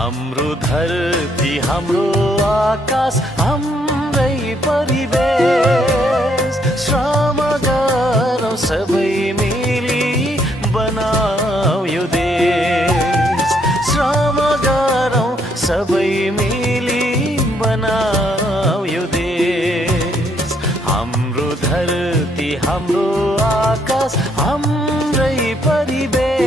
हाम्रो धरती हाम्रो आकाश हाम्रै परिवेश श्रम गरौँ सबै मिली बनाऊ यो देश श्रम गरौँ सबै मिली बनाऊ यो देश हाम्रो धरती हाम्रो आकाश हाम्रै परिवेश